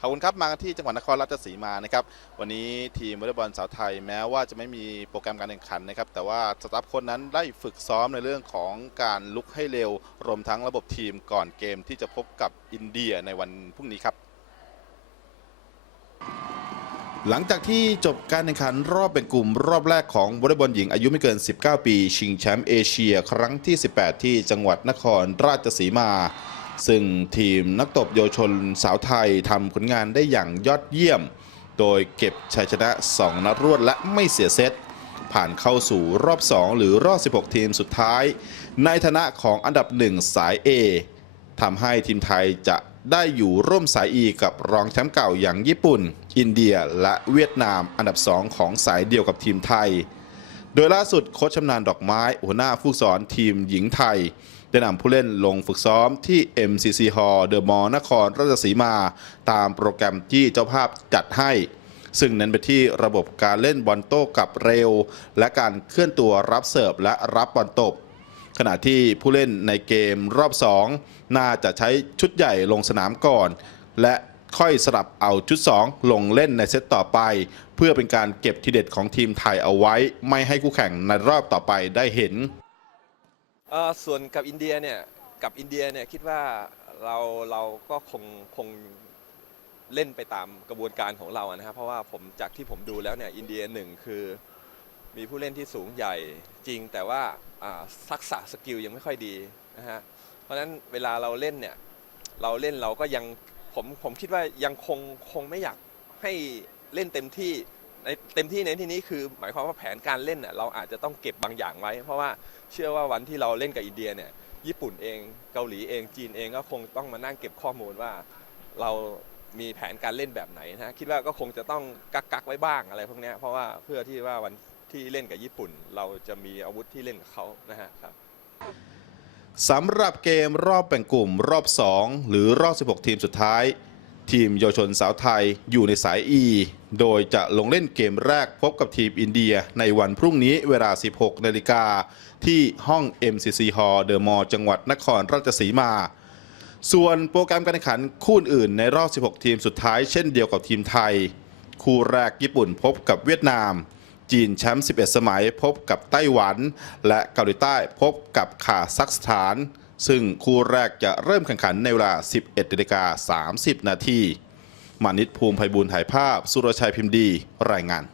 ขอบคุณครับมากันที่จังหวัดนครราชสีมานะครับวันนี้ทีมวอลเลย์บอลสาวไทยแม้ว่าจะไม่มีโปรแกรมการแข่งขันนะครับแต่ว่าสตาฟคนนั้นได้ฝึกซ้อมในเรื่องของการลุกให้เร็ว รวมทั้งระบบทีมก่อนเกมที่จะพบกับอินเดียในวันพรุ่งนี้ครับ หลังจากที่จบการแข่งขันรอบเป็นกลุ่มรอบแรกของวอลเลย์บอลหญิงอายุไม่เกิน 19 ปี ชิงแชมป์เอเชีย ครั้งที่ 18 ที่จังหวัดนครราชสีมา ซึ่งทีมนักตบเยาวชนสาวไทยทำผลงานได้อย่างยอดเยี่ยม โดยเก็บชัยชนะ 2 นัดรวดและไม่เสียเซต ผ่านเข้าสู่รอบ 2 หรือรอบ 16 ทีมสุดท้าย ในฐานะของอันดับ 1 สาย A ทำให้ทีมไทยจะได้อยู่ร่วมสาย E กับรองแชมป์เก่าอย่างญี่ปุ่น อินเดียและเวียดนามอันดับ 2 ของสายเดียวกับทีมไทย โดยล่าสุดโค้ชชำนาญดอกไม้ หัวหน้าผู้สอนทีมหญิงไทย ได้นำผู้เล่นลงฝึกซ้อมที่ MCC Hall เดอะมอลล์นครราชสีมา ตามโปรแกรมที่เจ้าภาพจัดให้ ซึ่งเน้นไปที่ระบบการเล่นบอลโต้กับเร็ว และการเคลื่อนตัวรับเสิร์ฟและรับบอลตบขณะที่ผู้เล่นในเกมรอบ 2 น่าจะใช้ชุดใหญ่ลงสนามก่อน และ ค่อยสลับเอาชุด 2 ลงเล่นในเซตต่อไป เพื่อเป็นการเก็บทีเด็ดของทีมไทยเอาไว้ ไม่ให้คู่แข่งในรอบต่อไปได้เห็นส่วนกับอินเดียเนี่ยกับอินเดียเนี่ยคิดว่าเราเราก็คงคงเล่นไปตามกระบวนการของเราอะนะครับเพราะว่าผมจากที่ผมดูแล้วเนี่ยอินเดียหนึ่งคือมีผู้เล่นที่สูงใหญ่จริง แต่ว่าอ่าทักษะสกิลยังไม่ค่อยดีนะฮะเพราะฉะนั้นเวลาเราเล่นเนี่ยเราเล่นเราก็ยัง ผมผมคิดว่ายังคงคงไม่อยากให้เล่นเต็มที่ในเต็มที่ในที่นี้คือ หมายความว่าแผนการเล่นน่ะเราอาจจะต้องเก็บบางอย่างไว้ เพราะว่าเชื่อว่าวันที่เราเล่นกับอินเดียเนี่ยญี่ปุ่นเองเกาหลีเองจีนเองก็คงต้องมานั่งเก็บข้อมูลว่า เรามีแผนการเล่นแบบไหนนะคิดว่าก็คงจะต้องกักกักไว้บ้างอะไรพวกนี้เพราะว่าเพื่อที่ว่าวันที่เล่นกับญี่ปุ่น เราจะมีอาวุธที่เล่นกับเขานะฮะครับ สำหรับเกมรอบแบ่งกลุ่มรอบ 2 หรือรอบ 16 ทีมสุดท้าย ทีมเยาวชนสาวไทยอยู่ในสาย E โดยจะลงเล่นเกมแรกพบกับทีมอินเดียในวันพรุ่งนี้เวลา 16 นาฬิกา ที่ห้อง MCC Hall เดอะมอลล์จังหวัดนครราชสีมา ส่วนโปรแกรมการแข่งขันคู่อื่นในรอบ 16 ทีมสุดท้ายเช่นเดียวกับทีมไทย คู่แรกญี่ปุ่นพบกับเวียดนาม จีนแชมป์ 11 สมัยพบกับไต้หวัน และเกาหลีใต้พบกับคาซัคสถาน ซึ่งคู่แรกจะเริ่มแข่งขันในเวลา 11นาฬิกา30 นาทีมานิตภูมิภัยบูลถ่ายภาพ สุรชัยพิมพ์ดี รายงาน